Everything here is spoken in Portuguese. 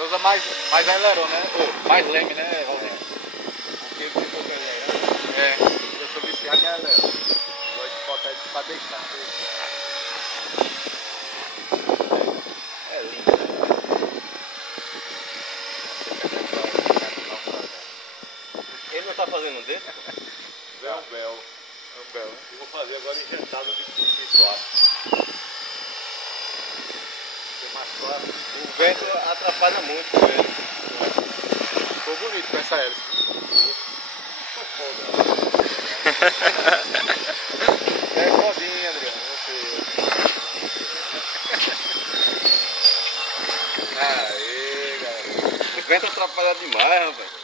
Você usa mais aileron, né? Ou mais leme, né, Valdir? Porque eu fico com aileron. É, eu sou viciado em aileron. Gosto de botar ele pra deitar. É lindo, né? Ele não tá fazendo um desse? É um bel. É um belo, né? Eu vou fazer agora injetado de plástico. É mais fácil. O vento atrapalha muito com ele. Ficou bonito com essa hélice. Tô foda. É fodinha, Adriano. Aê, galera. O vento atrapalha demais, rapaz.